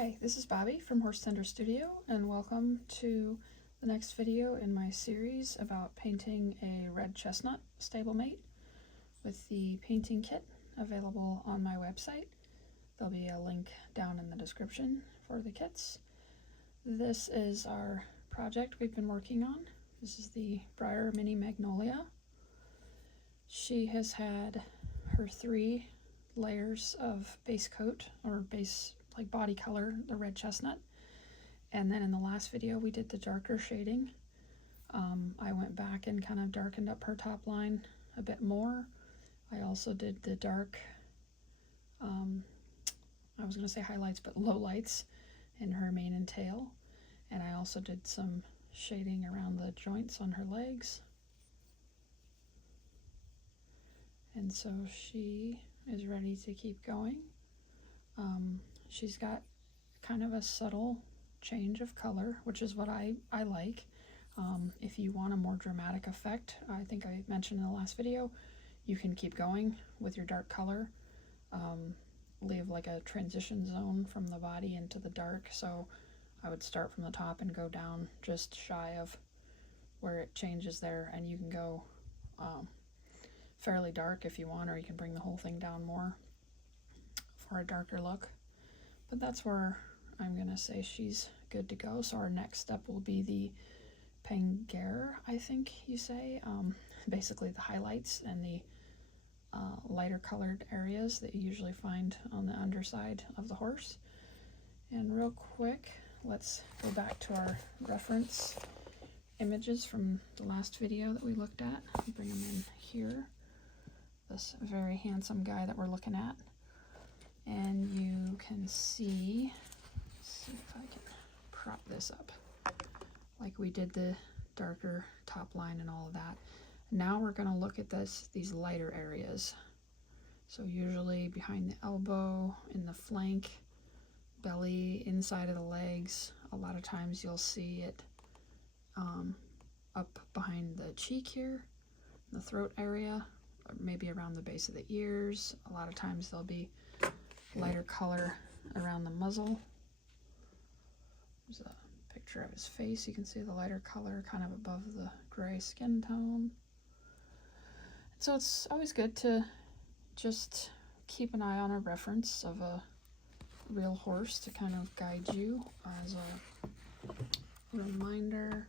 Hi, this is Bobby from Horse Tender Studio, and welcome to the next video in my series about painting a red chestnut stablemate with the painting kit available on my website. There'll be a link down in the description for the kits. This is our project we've been working on. This is the Breyer Mini Magnolia. She has had her 3 layers of base coat or base body color, the red chestnut, and then in the last video we did the darker shading. I went back and kind of darkened up her top line a bit more. I also did the dark, I was going to say highlights, but lowlights in her mane and tail, and I also did some shading around the joints on her legs. And so she is ready to keep going. She's got kind of a subtle change of color, which is what I like. If you want a more dramatic effect, I think I mentioned in the last video, you can keep going with your dark color. Leave like a transition zone from the body into the dark. So I would start from the top and go down just shy of where it changes there, and you can go fairly dark if you want, or you can bring the whole thing down more for a darker look. But that's where I'm gonna say she's good to go. So our next step will be the pangare, I think you say, basically the highlights and the lighter colored areas that you usually find on the underside of the horse. And real quick, let's go back to our reference images from the last video that we looked at. Bring them in here. This very handsome guy that we're looking at. And you can see, let's see if I can prop this up, like we did the darker top line and all of that. Now we're going to look at these lighter areas. So usually behind the elbow, in the flank, belly, inside of the legs. A lot of times you'll see it up behind the cheek here, the throat area, or maybe around the base of the ears. A lot of times there'll be lighter color around the muzzle. There's a picture of his face. You can see the lighter color kind of above the gray skin tone. So it's always good to just keep an eye on a reference of a real horse to kind of guide you as a reminder.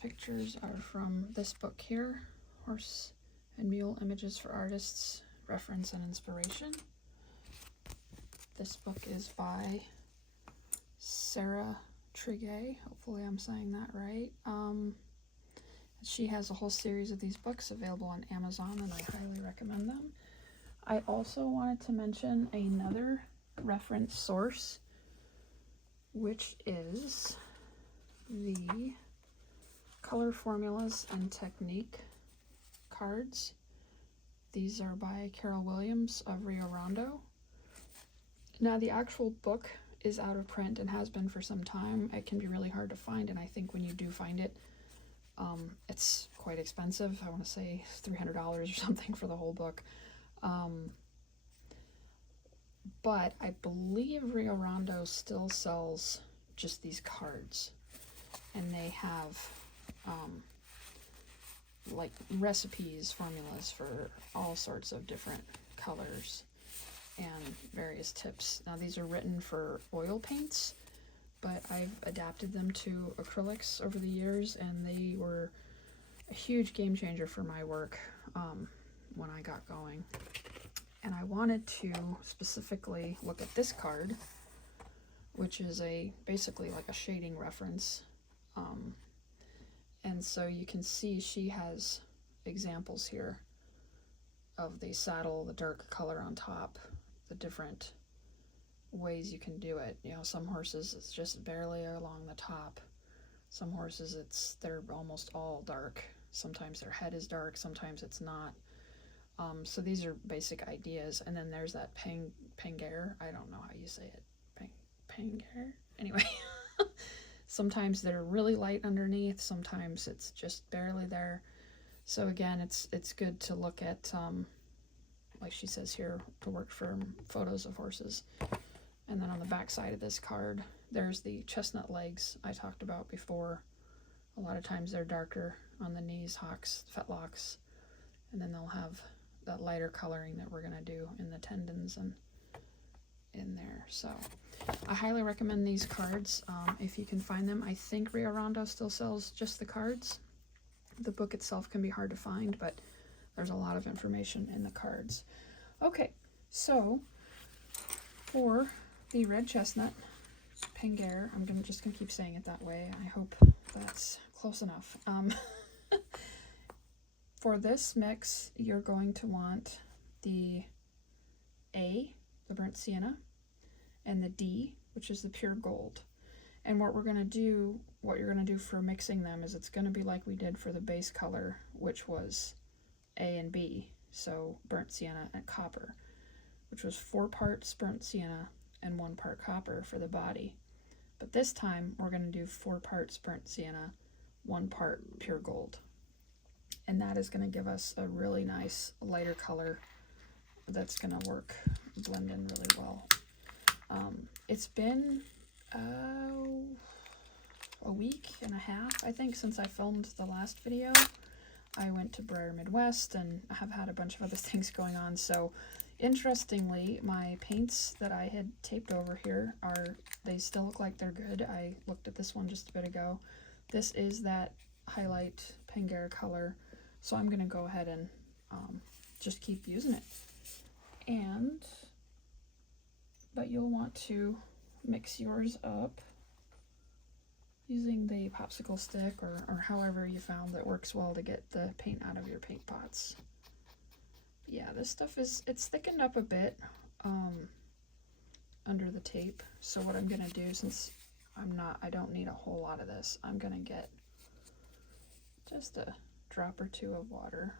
Pictures are from this book here, Horse and Mule Images for Artists, Reference and Inspiration. This book is by Sarah Trigay. Hopefully I'm saying that right. She has a whole series of these books available on Amazon, and I highly recommend them. I also wanted to mention another reference source, which is the Color Formulas and Technique cards. These are by Carol Williams of Rio Rondo. Now the actual book is out of print and has been for some time. It can be really hard to find, and I think when you do find it, it's quite expensive. I want to say $300 or something for the whole book. But I believe Rio Rondo still sells just these cards, and they have like recipes, formulas for all sorts of different colors and various tips. Now these are written for oil paints, but I've adapted them to acrylics over the years, and they were a huge game changer for my work when I got going. And I wanted to specifically look at this card, which is basically like a shading reference. And so you can see she has examples here of the saddle, the dark color on top, the different ways you can do it. You know, some horses it's just barely along the top. Some horses they're almost all dark. Sometimes their head is dark, sometimes it's not. So these are basic ideas. And then there's that pangare. I don't know how you say it. Pangare? Anyway. Sometimes they're really light underneath, sometimes it's just barely there. So again, it's good to look at, like she says here, to work from photos of horses And then on the back side of this card, there's the chestnut legs I talked about before. A lot of times they're darker on the knees, hocks, fetlocks, and then they'll have that lighter coloring that we're going to do in the tendons and in there. So I highly recommend these cards if you can find them. I think Rio Rondo still sells just the cards. The book itself can be hard to find, but there's a lot of information in the cards. Okay, so for the red chestnut pangare, I'm just gonna keep saying it that way. I hope that's close enough. For this mix, you're going to want the A, the burnt sienna, and the D, which is the pure gold. And what you're gonna do for mixing them is it's gonna be like we did for the base color, which was A and B, so burnt sienna and copper, which was 4 parts burnt sienna and 1 part copper for the body. But this time we're gonna do 4 parts burnt sienna, 1 part pure gold. And that is gonna give us a really nice lighter color that's gonna blend in really well. It's been a week and a half, I think, since I filmed the last video. I went to Breyer Midwest and I have had a bunch of other things going on. So interestingly, my paints that I had taped over here they still look like they're good. I looked at this one just a bit ago. This is that highlight pangare color. So I'm gonna go ahead and just keep using it. But you'll want to mix yours up using the popsicle stick or however you found that works well to get the paint out of your paint pots. Yeah, this stuff it's thickened up a bit under the tape. So what I'm gonna do, since I don't need a whole lot of this, I'm gonna get just a drop or two of water.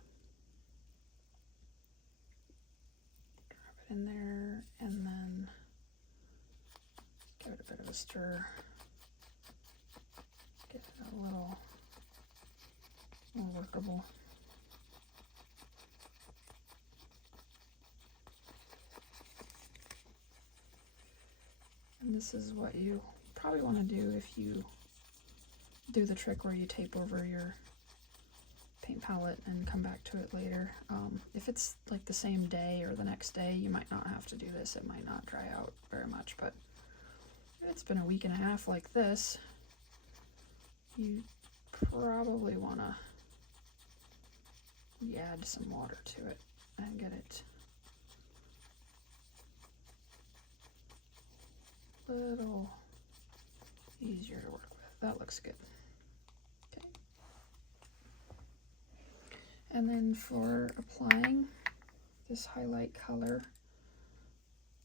Drop it in there and then give it a bit of a stir. Get it a little more workable. And this is what you probably want to do if you do the trick where you tape over your paint palette and come back to it later. If it's like the same day or the next day, you might not have to do this. It might not dry out very much, but if it's been a week and a half like this, you probably want to add some water to it and get it a little easier to work with. That looks good. Okay. And then for applying this highlight color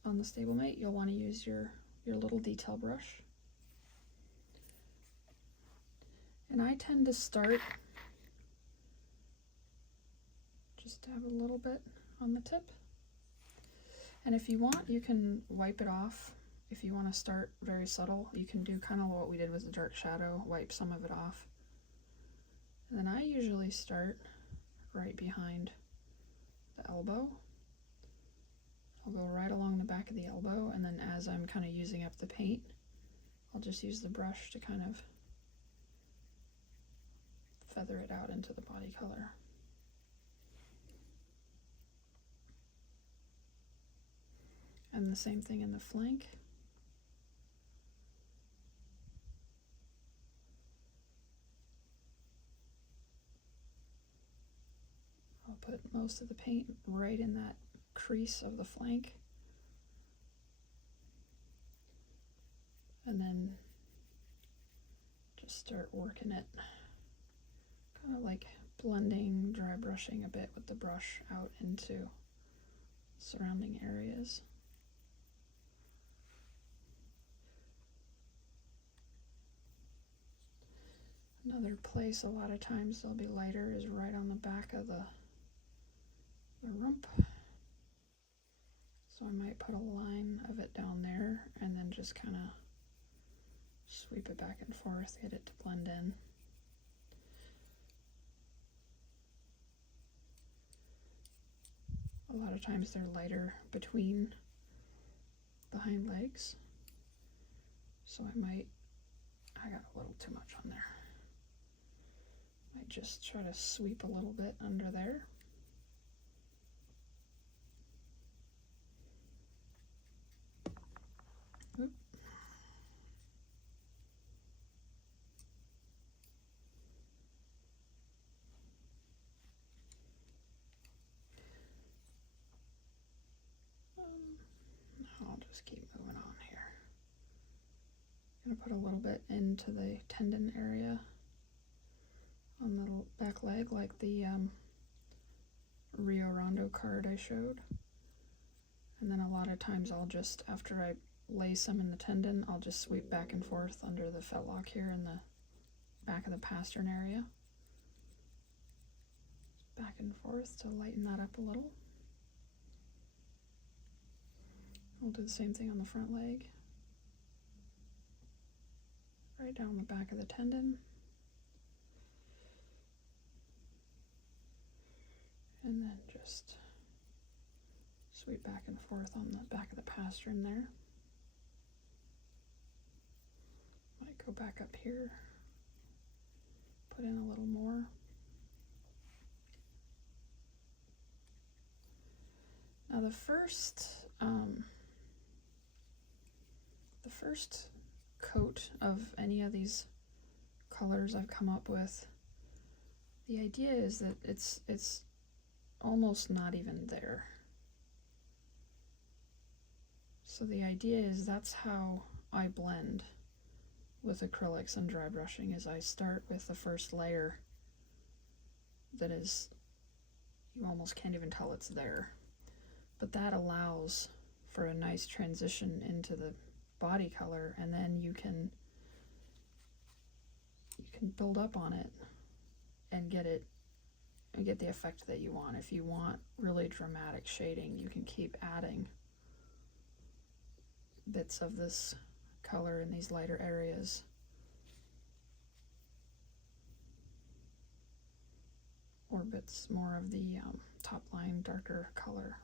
on the stablemate, you'll want to use your little detail brush. And I tend to start just to have a little bit on the tip. And if you want, you can wipe it off. If you want to start very subtle, you can do kind of what we did with the dark shadow, wipe some of it off. And then I usually start right behind the elbow. I'll go right along the back of the elbow, and then as I'm kind of using up the paint, I'll just use the brush to kind of feather it out into the body color. And the same thing in the flank. I'll put most of the paint right in that crease of the flank. And then just start working it. Kind of like blending, dry brushing a bit with the brush out into surrounding areas. Another place a lot of times they'll be lighter is right on the back of the rump. So I might put a line of it down there and then just kind of sweep it back and forth, get it to blend in. A lot of times they're lighter between the hind legs. So I got a little too much on there. Might just try to sweep a little bit under there. Oop. I'll just keep moving on here. I'm gonna put a little bit into the tendon area on the back leg, like the Rio Rondo card I showed. And then a lot of times I'll just, after I lay some in the tendon, I'll just sweep back and forth under the fetlock here in the back of the pastern area. Back and forth to lighten that up a little. We'll do the same thing on the front leg. Right down the back of the tendon. And then just sweep back and forth on the back of the pastern there. Might go back up here, put in a little more. Now the first coat of any of these colors I've come up with, the idea is that it's almost not even there. So the idea is that's how I blend with acrylics and dry brushing, is I start with the first layer that is, you almost can't even tell it's there. But that allows for a nice transition into the body color, and then you can build up on it and get the effect that you want. If you want really dramatic shading, you can keep adding bits of this color in these lighter areas. Or bits more of the top line darker color.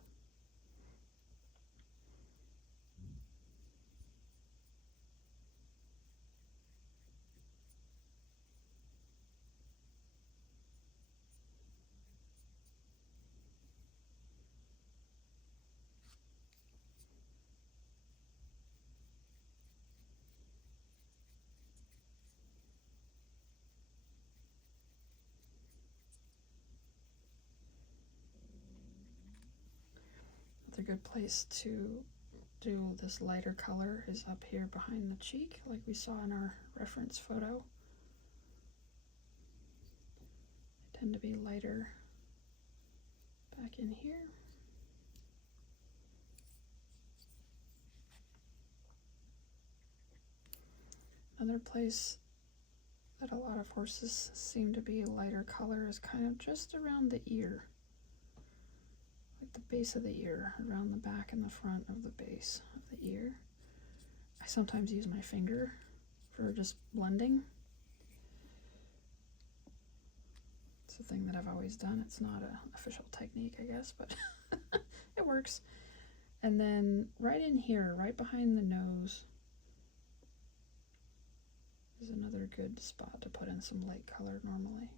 A good place to do this lighter color is up here behind the cheek, like we saw in our reference photo. They tend to be lighter back in here. Another place that a lot of horses seem to be a lighter color is kind of just around the ear. Like the base of the ear, around the back and the front of the base of the ear. I sometimes use my finger for just blending. It's a thing that I've always done. It's not an official technique, I guess, but it works. And then right in here, right behind the nose, is another good spot to put in some light color normally.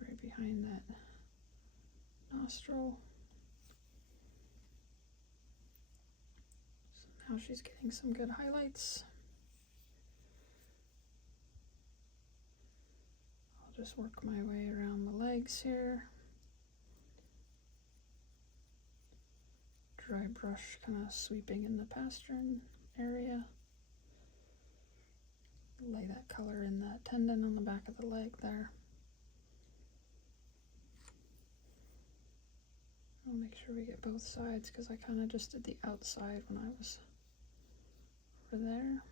Right behind that nostril. So now she's getting some good highlights. I'll just work my way around the legs here. Dry brush kind of sweeping in the pastern area. Lay that color in that tendon on the back of the leg there. I'll make sure we get both sides because I kind of just did the outside when I was over there.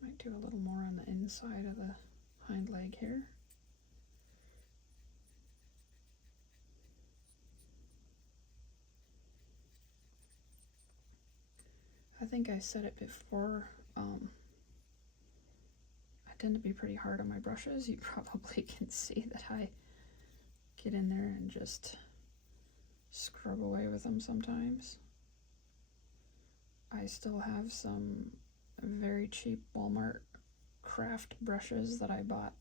Might do a little more on the inside of the hind leg here. I think I said it before. I tend to be pretty hard on my brushes. You probably can see that I get in there and just scrub away with them sometimes. I still have some very cheap Walmart craft brushes that I bought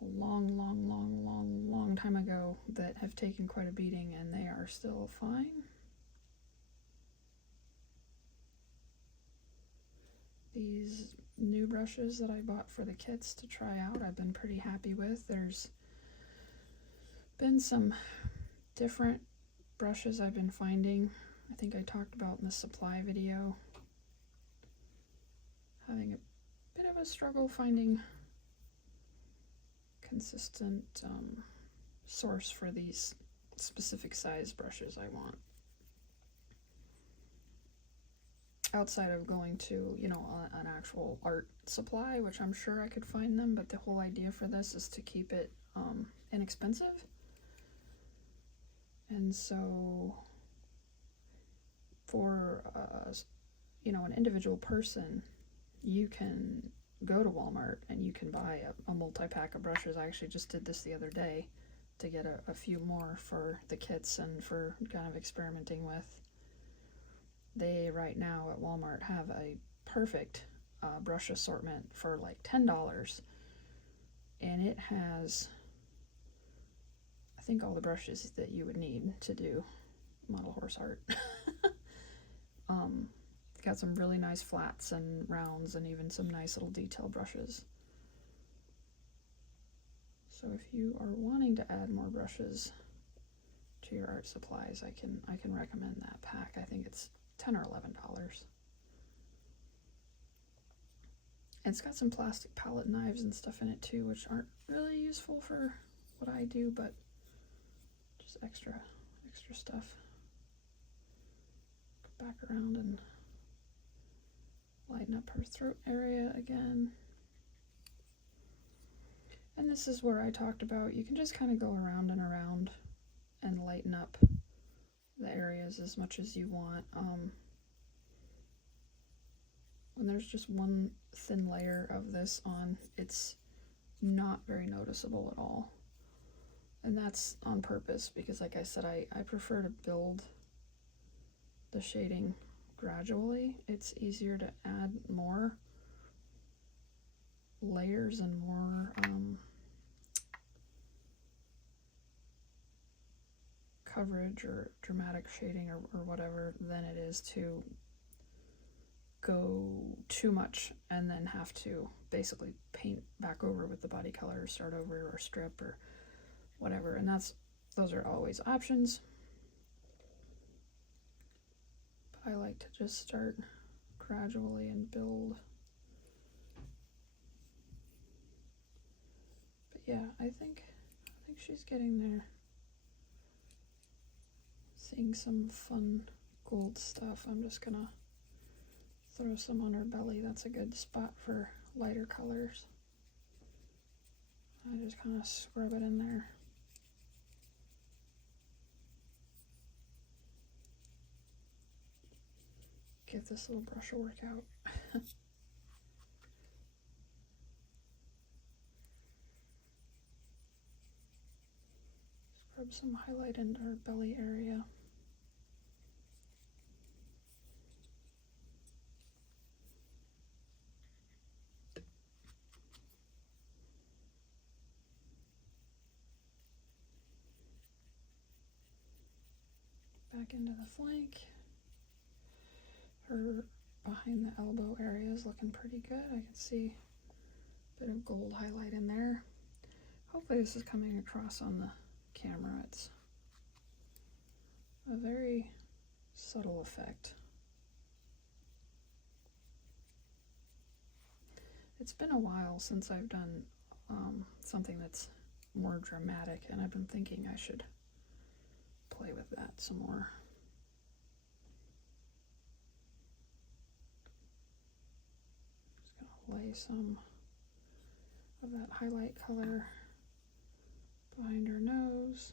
a long time ago that have taken quite a beating, and they are still fine. These new brushes that I bought for the kits to try out, I've been pretty happy with. There's been some different brushes I've been finding. I think I talked about in the supply video, having a bit of a struggle finding consistent source for these specific size brushes I want. Outside of going to, you know, an actual art supply, which I'm sure I could find them, but the whole idea for this is to keep it inexpensive. And so for you know, an individual person, you can go to Walmart and you can buy a multi-pack of brushes. I actually just did this the other day to get a few more for the kits and for kind of experimenting with. They right now at Walmart have a perfect brush assortment for like $10, and it has, I think, all the brushes that you would need to do model horse art. Got some really nice flats and rounds and even some nice little detail brushes. So if you are wanting to add more brushes to your art supplies, I can recommend that pack. I think it's $10 or $11. And it's got some plastic palette knives and stuff in it too, which aren't really useful for what I do, but just extra stuff. Go back around and lighten up her throat area again. And this is where I talked about you can just kind of go around and around and lighten up the areas as much as you want. When there's just one thin layer of this on, it's not very noticeable at all. And that's on purpose because, like I said, I prefer to build the shading gradually. It's easier to add more layers and more coverage or dramatic shading or whatever than it is to go too much and then have to basically paint back over with the body color or start over or strip or whatever. And those are always options. But I like to just start gradually and build. But yeah, I think she's getting there. Seeing some fun gold stuff. I'm just gonna throw some on her belly. That's a good spot for lighter colors. I just kind of scrub it in there. Give this little brush a workout. Scrub some highlight into her belly area. Back into the flank. Her behind the elbow area is looking pretty good. I can see a bit of gold highlight in there. Hopefully this is coming across on the camera. It's a very subtle effect. It's been a while since I've done something that's more dramatic, and I've been thinking I should play with that some more. Just gonna lay some of that highlight color behind her nose.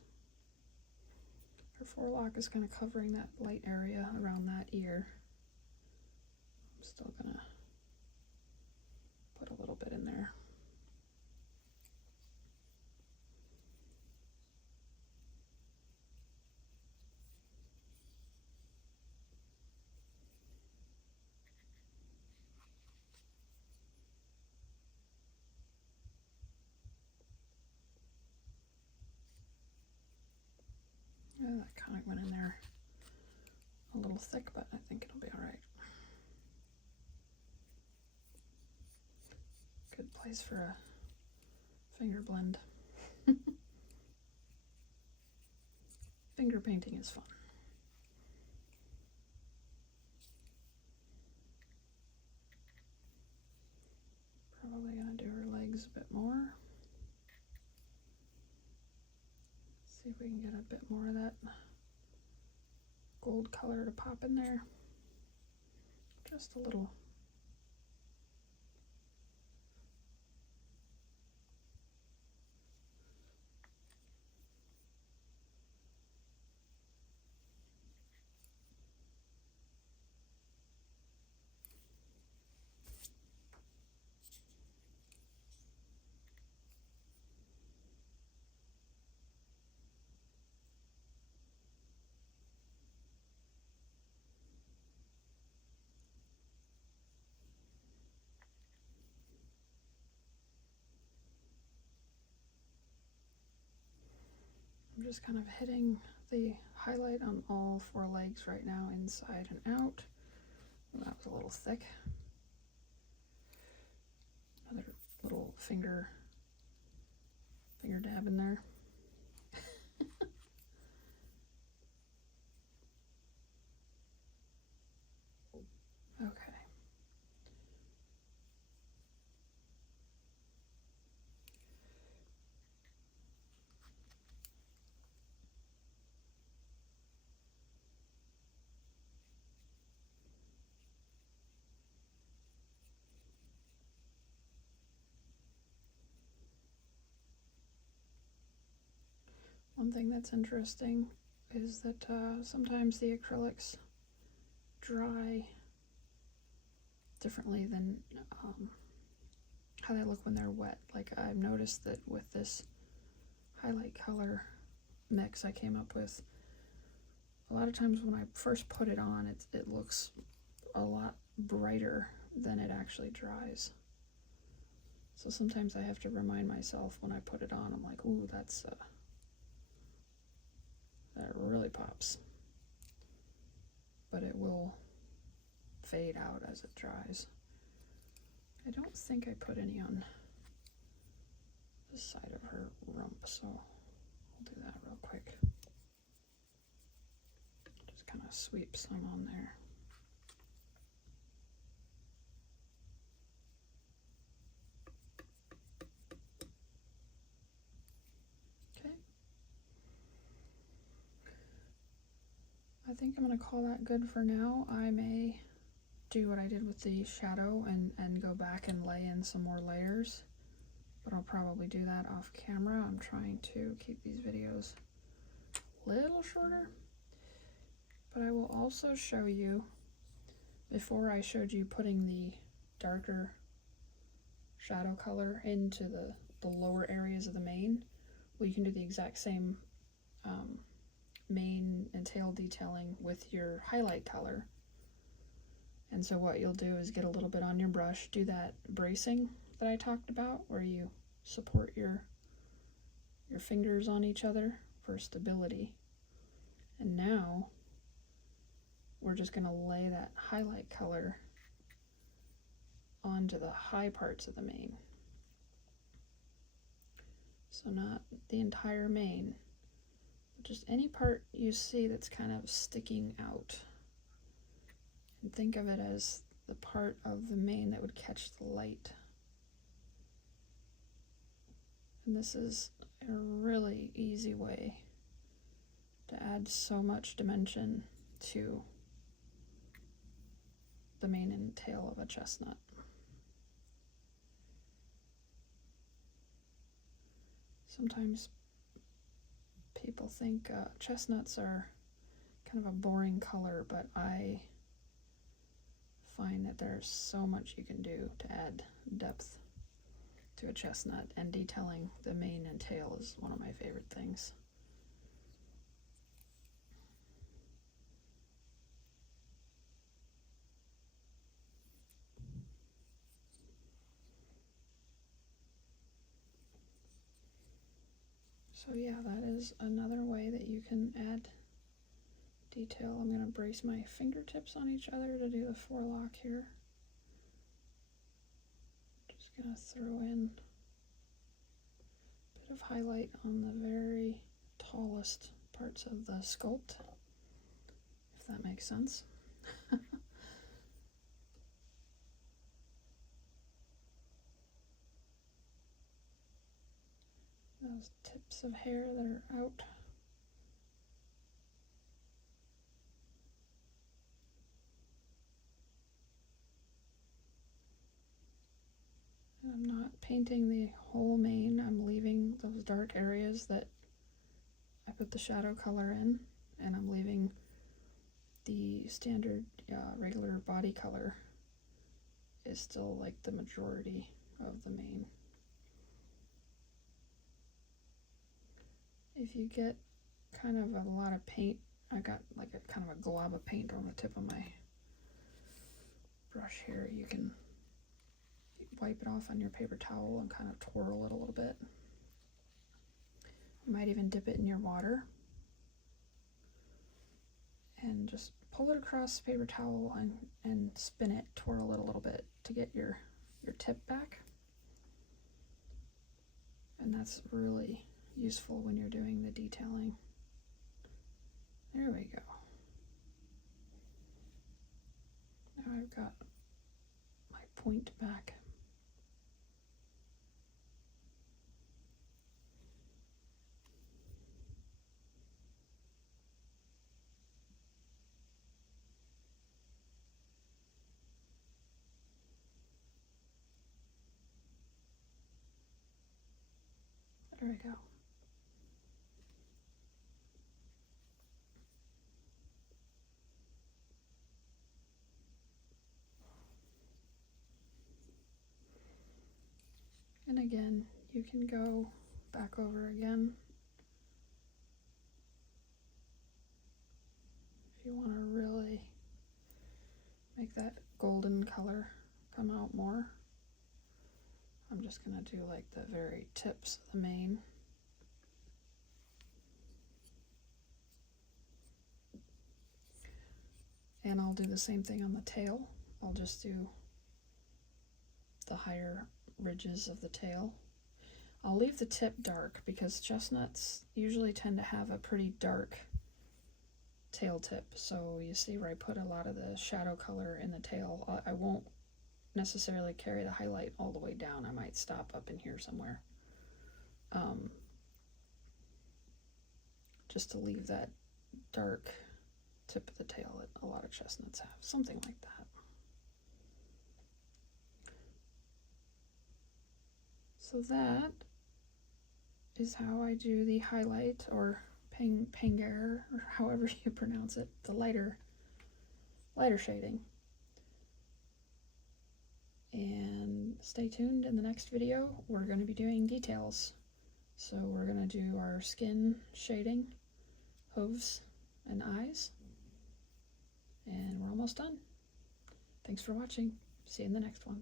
Her forelock is kind of covering that light area around that ear. I'm still gonna put a little bit in there. That kind of went in there a little thick, but I think it'll be all right. Good place for a finger blend. Finger painting is fun. Probably gonna do her legs a bit more. See if we can get a bit more of that gold color to pop in there. Just a little. I'm just kind of hitting the highlight on all four legs right now, inside and out. Well, that was a little thick. Another little finger dab in there. Okay. One thing that's interesting is that sometimes the acrylics dry differently than how they look when they're wet. Like I've noticed that with this highlight color mix I came up with, a lot of times when I first put it on, it looks a lot brighter than it actually dries. So sometimes I have to remind myself when I put it on, I'm like, ooh, that really pops. But it will fade out as it dries. I don't think I put any on this side of her rump, so I'll do that real quick. Just kind of sweep some on there. Okay. I think I'm going to call that good for now. I may do what I did with the shadow and go back and lay in some more layers, but I'll probably do that off camera. I'm trying to keep these videos a little shorter, but I will also show you, before I showed you putting the darker shadow color into the lower areas of the mane, well, you can do the exact same mane and tail detailing with your highlight color. And so what you'll do is get a little bit on your brush, do that bracing that I talked about, where you support your fingers on each other for stability. And now we're just going to lay that highlight color onto the high parts of the mane. So not the entire mane, but just any part you see that's kind of sticking out. And think of it as the part of the mane that would catch the light. And this is a really easy way to add so much dimension to the mane and tail of a chestnut. Sometimes people think chestnuts are kind of a boring color, but I find that there's so much you can do to add depth to a chestnut, and detailing the mane and tail is one of my favorite things. So yeah, that is another way that you can add detail. I'm going to brace my fingertips on each other to do the forelock here. Just going to throw in a bit of highlight on the very tallest parts of the sculpt, if that makes sense. Those tips of hair that are out. And I'm not painting the whole mane, I'm leaving those dark areas that I put the shadow color in, and I'm leaving the standard regular body color is still like the majority of the mane. If you get kind of a lot of paint, I got like a kind of a glob of paint on the tip of my brush here, you can wipe it off on your paper towel and kind of twirl it a little bit. You might even dip it in your water and just pull it across the paper towel and spin it, twirl it a little bit to get your tip back. And that's really useful when you're doing the detailing. There we go. Now I've got my point back. There we go. And again, you can go back over again if you want to really make that golden color come out more. I'm just going to do like the very tips of the mane. And I'll do the same thing on the tail. I'll just do the higher ridges of the tail. I'll leave the tip dark because chestnuts usually tend to have a pretty dark tail tip. So you see where I put a lot of the shadow color in the tail. I won't necessarily carry the highlight all the way down. I might stop up in here somewhere. Just to leave that dark tip of the tail that a lot of chestnuts have. Something like that. So that is how I do the highlight, or pangare, or however you pronounce it, the lighter shading. And stay tuned, in the next video we're going to be doing details. So we're going to do our skin shading, hooves and eyes, and we're almost done. Thanks for watching. See you in the next one.